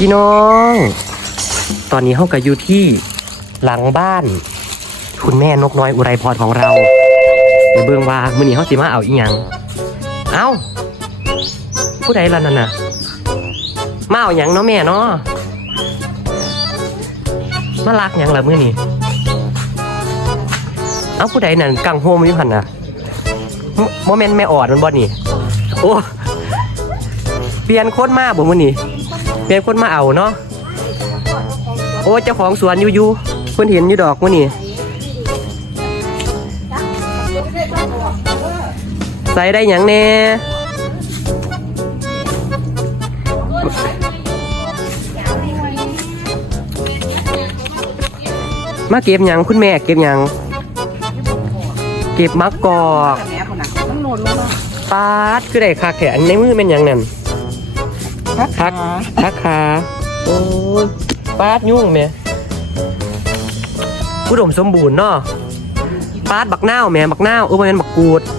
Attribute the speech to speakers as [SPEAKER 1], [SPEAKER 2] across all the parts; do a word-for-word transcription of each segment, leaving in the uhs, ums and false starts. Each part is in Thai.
[SPEAKER 1] พี่น้องตอนนี้เขาก็อยู่ที่หลังบ้านคุณแม่นกน้อยอุไรพรของเราในเบื้องว่ามื้อนี้เขาสิมาเอาอีหยังเอ้าผู้ใดล่ะนั่นน่ะมาเอาหยังเนาะแม่เนาะมาลักหยังล่ะมื้อนี้เอ้าผู้ใดนั่นกังโฮมอยู่หั่นน่ะโมเมนต์แม่ออดมันบ่นี่โอ้เปลี่ยนคนมาบ่มื้อนี้เปลี่ยนคนมาเอาเนาะโอ้เจ้าของสวนอยู่ๆเพิ่นเห็นอยู่ดอกมื้อนี้ใส่ได้หยังแน่มาเก็บหยังคุณแม่เก็บหยังเก็บมะกอกปาดคือได้คักแขนในมือเป็นหยังนั่นคักคักขาโอ้ยปาดยุ่งแม่อุดมสมบูรณ์เนาะปาดบักนาวแม่บักนาวเออมันเป็นบักกูด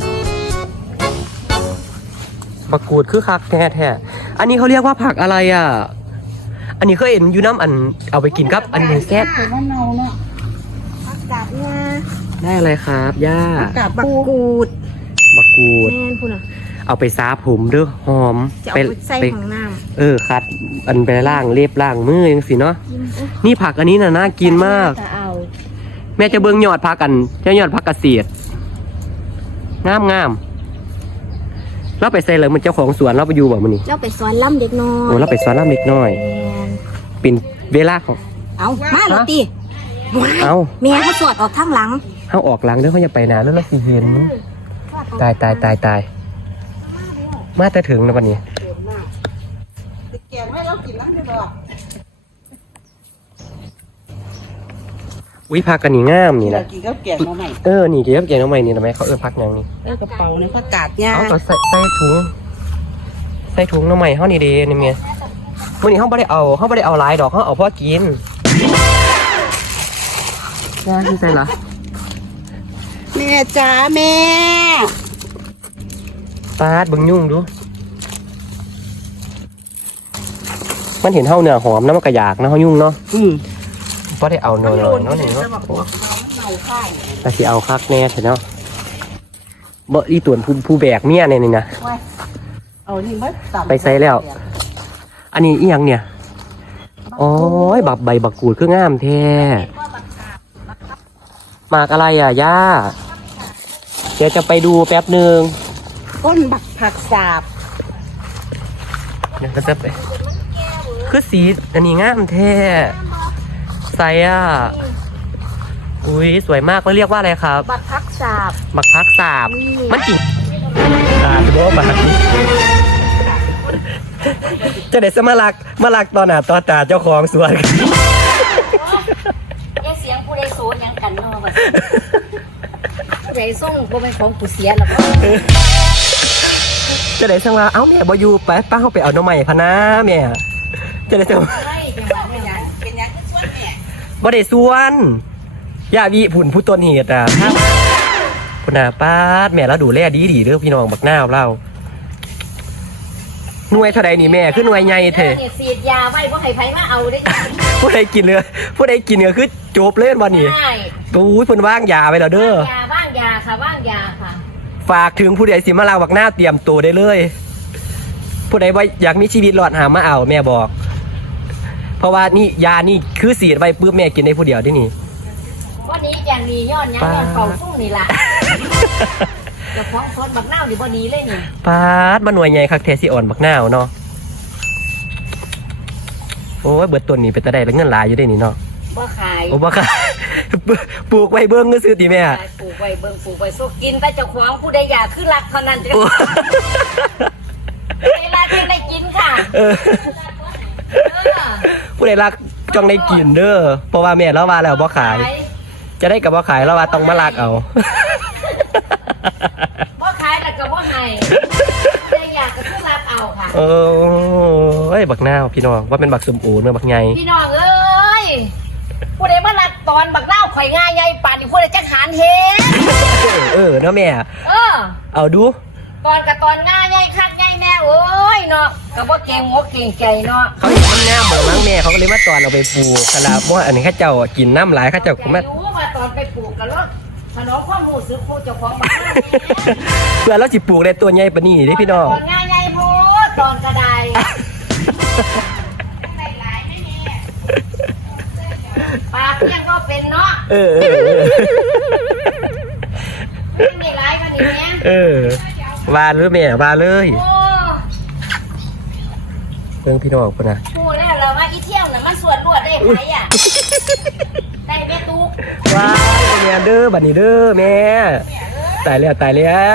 [SPEAKER 1] บักกูดคือคักแท้แท้อันนี้เขาเรียกว่าผักอะไรอ่ะอันนี้เคยเห็นยูน้ำอันเอาไปกินกับอันนี้แซ่บผักเนาเนาะผักกาดงาได้อะไรครับย่าผักกาดบักกูดบักกูดแม่คุณอ่ะเอาไปซาผมเด้อหอมไปใส่ของน้ำเออคัดอันไปล่างเล็บล่างมือยังสิเนาะนี่ผักอันนี้น่ะน่ากินมากแม่จะเบิ่งยอดผักกันจะยอดผักกระเสียดงามงามเราไปใส่เลยมันเจ้าของสวนเราไปอยู่แบบมันนี่
[SPEAKER 2] เราไปสอนล่ำเด็กน้อย
[SPEAKER 1] โอ้เราไปสอนล่ำเด็กน้อยเป็นเวลาของ
[SPEAKER 2] เอามาเราตี
[SPEAKER 1] เอา
[SPEAKER 2] เมียเขาสวดออกข้างหลัง
[SPEAKER 1] เขาออกหลังเด้อเขาจะไปนานแล้วเราสิเห็นตายตายตายตายมาแต่ถึงนะวันนี้แกงให้เรากินน้ำได้บ่วิพักกันนี่งามนี่นะ
[SPEAKER 3] กินข้าวแกงน้ำใหม่
[SPEAKER 1] เออนี่กินข้าวแกงน้ำใหม่นี่ทำไมเขาเออพักอย่างนี้
[SPEAKER 3] เออกระเป๋าในผักกาดเนี่ย
[SPEAKER 1] เอาต่อใส่ใส่ถุงใส่ถุงน้ำใหม่เขานี่ดีนี่เมียวันนี้เขาไม่ได้เอาเขาไม่ได้เอาลายดอกเขาเอาพ่อกินย่าที่ใส่ละ
[SPEAKER 3] แม่จ้าแม่
[SPEAKER 1] ปาดบึงยุ่งดูมันเห็นเท่าเนื้อหอมนะมันกระยากนะเขายุ่งเนาะ
[SPEAKER 3] อืม
[SPEAKER 1] พอได้เอาหน่อยๆเนาะหนึ่งเนาะแต่ที่เอาคักแน่เถอะเนาะเบอร์อีต่วนผู้ผู้แบกเมียเนี่ยนี่นะ
[SPEAKER 3] เอานี่มัด
[SPEAKER 1] ไปใส่แล้วอันนี้อีหยังเนี่ยอ๋อบับใบบักกูดคืองามแท้หมากอะไรอ่ะย่าเดี๋ยวจะไปดูแป๊บหนึ่ง
[SPEAKER 3] ต้นบักผักสาบ
[SPEAKER 1] เดี๋ยวจะไปคือสีอันนี้งามแท้ใส่อ่ะอุ้ยสวยมากแล้วเรียกว่าอะไรครับ
[SPEAKER 2] บักพักสาบ
[SPEAKER 1] บักพักสาบมันจริงอ่าดูว่าบักจะได้สมาลักมาลักตอนหน้าตอนตาเจ้าของสวน
[SPEAKER 2] แกเสียงผู้ใดโซนยังกันเนาะผู้ใดส่งบ่เป็นของผู้เสียหรอก
[SPEAKER 1] จะได้สังว่าเอ้าแม่บ่อยู่ไปป้าเขาไปเอาหน่อไม้พะนะแม่จะได้สังบ่ได้ส่วนย่าวิผุ่นผู้ต้นเหตุอ่ะคุณน่ะป้าแม่แล้วดูแลดีดีเด้อพี่น้องบักหน้าเราหน่วยเท่าใดนี่แม่คือหน่วยใหญ่เถอะ
[SPEAKER 2] ฉีดยาไว้บ่ให้ไผมาเอาได้
[SPEAKER 1] ผู้ใดกินเนื้อผู้ใดกินเนื้อคือจบเลยวันนี้ตู้เพิ่นว่างยาไปแล้วเด้อย
[SPEAKER 2] าว่างยาค่ะว่างยาค่ะ
[SPEAKER 1] ฝากถึงผู้ใดสิมาลาบักหน้าเตรียมตัวได้เลยผู้ใดว่าอยากมีชีวิตรอดหามาเอาแม่บอกเพราะว่านี่ยานี่คือสีดไว้ปุ๊บแม่กินได้ผู้เดียวได้นี่
[SPEAKER 2] วันนี้อย่างนี้ย้อนยังย้อนเป่าฟุ้งนี่ล่ะจะฟ้องซดบักหน้าดิบ่ดีเลยนี่
[SPEAKER 1] ปาดมาหน่วยใหญ่คักแทสิอ่อนบักหน้าเนาะโอ้ยเบิดต้นนี่เป็นตะได้แล้วเงินหลายอยู่ได้นี่เนาะ
[SPEAKER 2] บ่ขาย
[SPEAKER 1] โอ้บ่ขายปลูกไว้เบิ่งก็ซื้อติแม่
[SPEAKER 2] ปลูกไว้เบิ่งปลูกไว้โซกินแต่เจ้าของผู้ใดอยากคือรักเท่านั้นจะได้รักได้กินค่ะ
[SPEAKER 1] ผู้ใดรักจงได้กินเด้อเพราะว่าแม่เราว่าแล้วบ่ขายจะได้กับบ่ขายแล้วว่าต้องมาลักเอา
[SPEAKER 2] บ่ขายแล้วก็บ่ให้ได้อยากก็คือรักเอาค่ะ
[SPEAKER 1] เออเอ้ยบักหน้าพี่น้องว่าเป็นบักสมอูเนื้อบักใหญ่
[SPEAKER 2] พี่น้องเอ้ยผู้ใดมาลักตอนบักหน้าข่อยง่ายใหญ่ป่านนี้ผู้ใดจักหารเฮ็ด
[SPEAKER 1] เออเนาะแม่
[SPEAKER 2] เออ
[SPEAKER 1] เอาดู
[SPEAKER 2] ตอนกับตอนง่ายใหญ่คักใหญ่แน่โอ้ยเนาะก็บ่เก่งหัวเก่งใจเนาะ
[SPEAKER 1] เขาเห็นมันงามเหมือนมั้งแม่เขาก็เลยมาตอนเอาไปปลูกขนาดว่าอันนี้ข้าเจ้ากินน้ำหลายข้าเจ้าก็มา
[SPEAKER 2] รู้ว่าตอนไปปลูกกันแล้วถนอมความรู้สึกผู้เจ้าของบ้าน
[SPEAKER 1] เพื่อเราจิปลูกได้ตัวใหญ่ปานนี้เด้พี่น้อง
[SPEAKER 2] ตอนง่ายใหญ่โพดตอนกระไดปากยังก็เป็นเนาะ
[SPEAKER 1] เออเออ
[SPEAKER 2] ไม่มีร้ายกันอย่างเงี้ย
[SPEAKER 1] เออวาเลยแม่วาเลย
[SPEAKER 2] โอ้
[SPEAKER 1] เพิ่งพี่น้องคนน่ะ
[SPEAKER 2] พูดแล้วเราว่าอีเที่ยวน่ะมันสวดรวดได้ไหมอ่ะได้เบ็ดตุก
[SPEAKER 1] ว้ายแม่เด้อบัดนี้เด้อแม่ตายแล้วตายแล้ว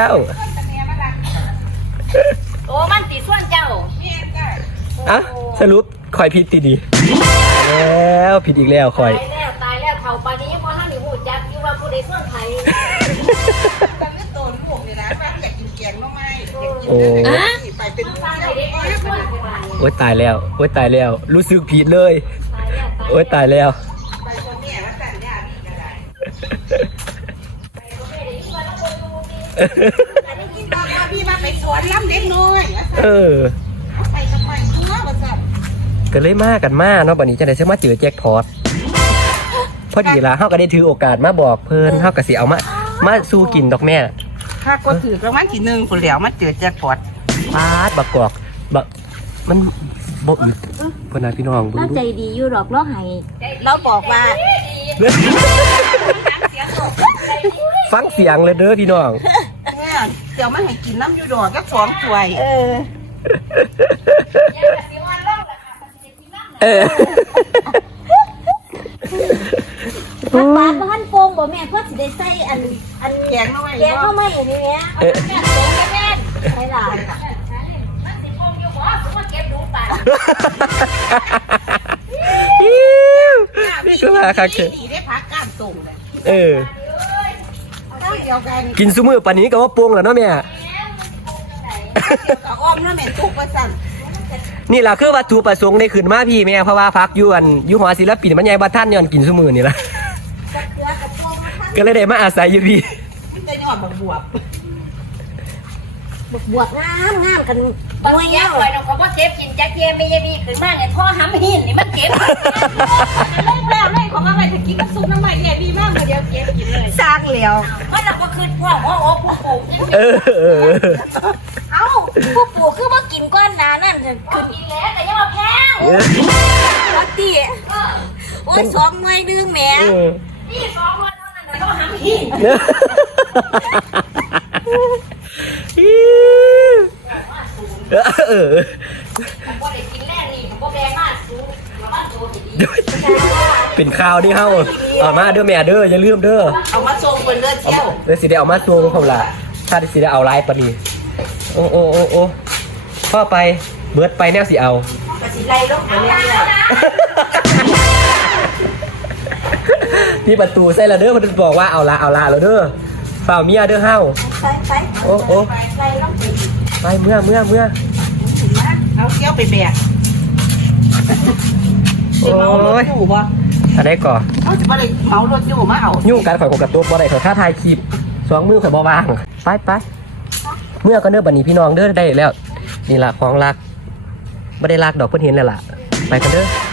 [SPEAKER 2] โอ้มันตีส่วนเจ้า
[SPEAKER 1] อะสรุปคอยผิดตีดีแล้วผิดอีกแล้วคอย
[SPEAKER 2] ตายแล้วตายแล้วเท่าปานนี้เพราะท่านนี่หูจักอยู่ว่าผู้ใดส่วนไทย
[SPEAKER 3] มันก็โตนลูกเลยนะว่าอยากกินแกงน้องไม้อยากกิน
[SPEAKER 1] โอ้
[SPEAKER 3] ไปเป็น
[SPEAKER 2] ตายเด็กส่วนไทย
[SPEAKER 1] โอ้ยตายแล้วโอ้ยตายแล้ว รู้สึกผิดเลย
[SPEAKER 2] ตายแล้วตาย
[SPEAKER 1] โอ้ยตายแล้ว
[SPEAKER 3] ไปคนเนี่ยว่าสั่งยาพี่ก็ได้แต่ได้ยินบอกว่าพี่มาไปสวนล้ำเด็กน้อยว่า
[SPEAKER 1] เออ
[SPEAKER 3] ไปทำไมตัวว่าสั่ง
[SPEAKER 1] ก็เลยมากันมาเนาะบัดนี้จะได้ซื้อมาเจอแจ็คพอตพอดีละเฮาก็ได้ถือโอกาสมาบอกเพิ่นเฮาก็สิเอามามาสู้กินดอกแม่
[SPEAKER 3] ถ้าก็ถือประมาณกี่หนึ่งคนเหลียวมาเจอแจ็คพอต
[SPEAKER 1] ปาดบักกอกบักมันบ่อึดเพิ่นน่ะพี่น้องเบิ่ง
[SPEAKER 2] เรา
[SPEAKER 1] ดู
[SPEAKER 2] ใจดีอยู่หรอกเราให้
[SPEAKER 3] เราบอกว่า
[SPEAKER 1] ฟังเสียงเลยเด้อพี่น้อง
[SPEAKER 3] เนี่ยเดี๋ยวมันให้กินน้ำยูดอกก็สองถ้วยเออ
[SPEAKER 1] เออ
[SPEAKER 2] พันบาทพันโกงบ่แม่เพื่อสิได้ใส่อันอัน
[SPEAKER 3] แกงน้องไม้
[SPEAKER 2] แกงเข้ามาอย่างนี้แม่เอาแม่โกงแม่ใช่ล่ะมันสิโกงอยู่บ่สมมาเก็บดูปาน
[SPEAKER 1] นี่ก็มาคักเถอะ
[SPEAKER 3] ดีได้พักการส่งเลย
[SPEAKER 1] เออ
[SPEAKER 3] เอาเดียวกัน
[SPEAKER 1] กินซุมื้อปานนี้ก็ว่าโป่งแล้วเนาะแม่
[SPEAKER 3] กับอ้อมแล้วแม่ตุกประสัน
[SPEAKER 1] นี่ล่ะคือวัตถุประสงค์ในขึ้นมาพี่แม่เพราะว่าพักอยู่อันอยู่หอศิลปินมันใหญ่บ่ทันย้อนกินซุมื้อนี่ล่ะก็เลยได้มาอาศัยอยู่พี่
[SPEAKER 3] มันจะยอดบวบบ
[SPEAKER 2] วกงามงามกันบางอย่างไว้น้องก็บ่เก็บกินจักเยไม่ยมีขึ้นมาเนี่ยพ่อหำหินนี่มันเก็บเล่นแล้วเล่นของมาไว้ตะกี้ก็ซุปน้ำใหม่ใหญ่ดีมากเลยเดี๋ยวเก็บกินเลย
[SPEAKER 3] สร้างเหลียว
[SPEAKER 2] มันเราก็คือพ่อพ่อโอ้ผู้ปลูก
[SPEAKER 1] เออเออ
[SPEAKER 2] เอ้าผู้ปลูกคือว่ากินก้อนนานั่นคือกินแล้วแต่ยังมาแพง
[SPEAKER 1] เออ
[SPEAKER 2] วัดตีโอ้ยสองหน่วยนึงแหม่
[SPEAKER 1] เออ
[SPEAKER 2] นี่สองหน่วยเท่านั้นเขาหำหิน
[SPEAKER 1] เออเออ
[SPEAKER 2] บ่ได้กินแรกนี่บ่แพงมากสูงประมาณโตดี
[SPEAKER 1] เป็นข่าวนี่เฮาเอามาเด้อแม่เด้ออย่าลืมเด้อ
[SPEAKER 3] เอามาส่งคนเลือดเที่ยว
[SPEAKER 1] เดี๋ยวสิได้เอามาส่งผมล่ะถ้าสิได้เอาไลฟ์ปะนี่โอ้โอ้โอ้โอ้พ่อไปเบิดไปแนวสิเอา
[SPEAKER 3] มาสิไล่ลงไปเรื่อย
[SPEAKER 1] ที่ประตูใส่ละเด้อมันบอกว่าเอาละเอาละแล้วเด้อเฝ้าเมียเด้อเฮา
[SPEAKER 2] ไปไป
[SPEAKER 1] โอ้โอ้
[SPEAKER 2] ไปแล้วไป
[SPEAKER 1] ไปเมื่อเมื่อเมื่อ
[SPEAKER 3] ๆเอาเที่ยวไปแบก
[SPEAKER 1] โอ้ย
[SPEAKER 3] อยู่บ่
[SPEAKER 1] อันนี้ก่อน
[SPEAKER 3] เขาจะมาเลยเมารถอยู่มาเอา
[SPEAKER 1] ยุ่งกันข่อยกับกระตุกบ่ได้ข่อยท่าทายคลิปสองมือข่อยบ่ว่างไปไปเมื่อก็เด้อบัดนี้พี่น้องเด้อได้แล้วนี่ล่ะของรักบ่ได้รักดอกเพิ่นเห็นแล้วล่ะไปกันเด้อ